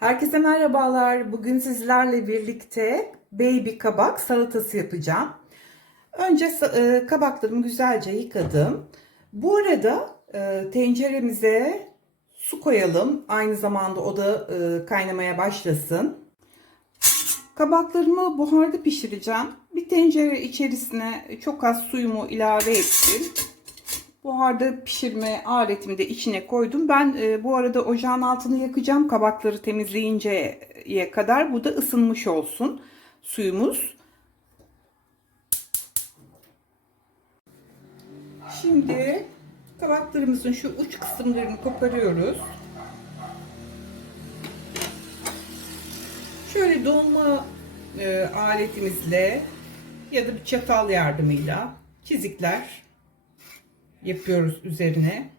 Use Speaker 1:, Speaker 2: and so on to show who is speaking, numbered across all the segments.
Speaker 1: Herkese merhabalar. Bugün sizlerle birlikte baby kabak salatası yapacağım. Önce e, kabaklarımı güzelce yıkadım. Bu arada e, tenceremize su koyalım. Aynı zamanda o da e, kaynamaya başlasın. Kabaklarımı buharda pişireceğim. Bir tencere içerisine çok az suyumu ilave ettim. Buharda pişirme aletimi de içine koydum. Ben e, bu arada ocağın altını yakacağım kabakları temizleyinceye kadar. Bu da ısınmış olsun suyumuz. Şimdi kabaklarımızın şu uç kısımlarını koparıyoruz. Şöyle dolma e, aletimizle ya da bir çatal yardımıyla çizikler yapıyoruz üzerine.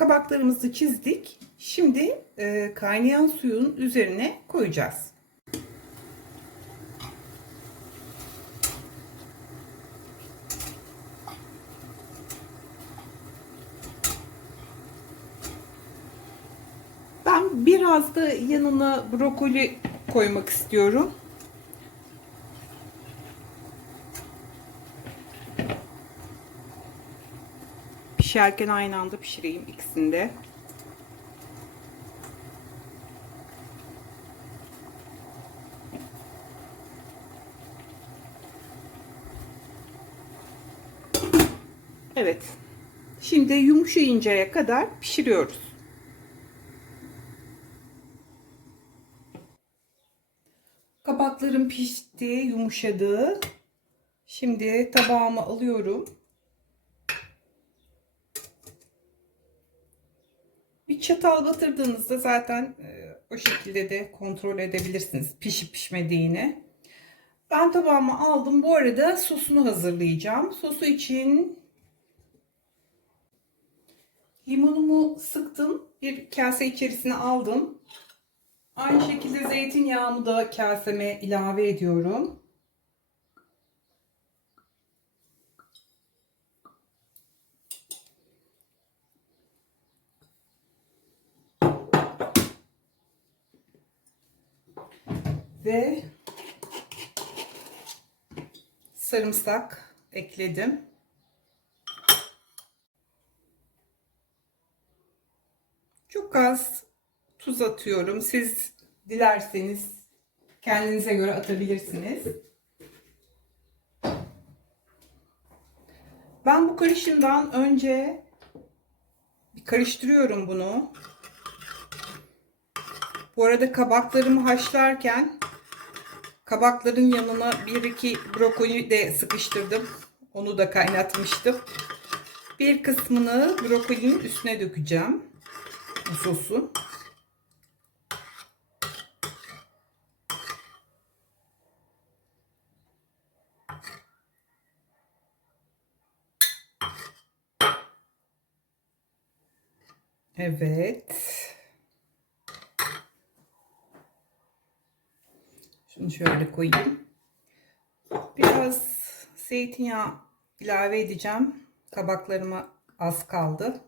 Speaker 1: Kabaklarımızı çizdik. Şimdi e, kaynayan suyun üzerine koyacağız. Ben biraz da yanına brokoli koymak istiyorum. Pişerken aynı anda pişireyim ikisini de. Evet. Şimdi yumuşayıncaya kadar pişiriyoruz. Kabaklarım pişti, yumuşadı. Şimdi tabağıma alıyorum. Bir çatal batırdığınızda zaten e, o şekilde de kontrol edebilirsiniz pişip pişmediğini. Ben tabağıma aldım. Bu arada sosunu hazırlayacağım. Sosu için limonumu sıktım. Bir kase içerisine aldım. Aynı şekilde zeytinyağımı da kaseme ilave ediyorum. Ve sarımsak ekledim. Çok az tuz atıyorum. Siz dilerseniz kendinize göre atabilirsiniz. Ben bu karışımdan önce karıştırıyorum bunu. Bu arada kabaklarımı haşlarken kabakların yanına bir iki brokoli de sıkıştırdım. Onu da kaynatmıştım. Bir kısmını brokolinin üstüne dökeceğim. Bu sosu. Evet. Şunu şöyle koyayım. Biraz zeytinyağı ilave edeceğim. Kabaklarıma az kaldı.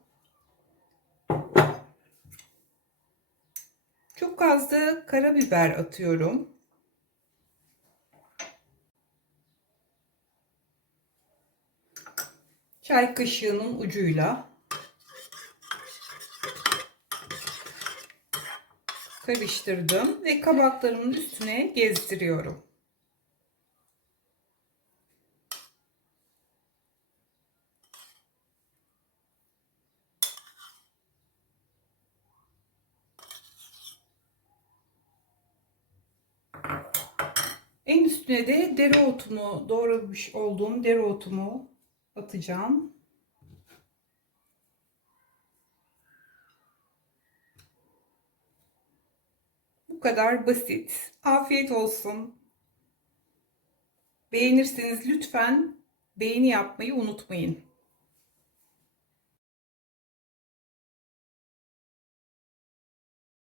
Speaker 1: Çok az da karabiber atıyorum. Çay kaşığının ucuyla karıştırdım ve kabaklarımın üstüne gezdiriyorum. En üstüne de dereotumu doğramış olduğum dereotumu atacağım. Kadar basit. Afiyet olsun. Beğenirseniz lütfen beğeni yapmayı unutmayın.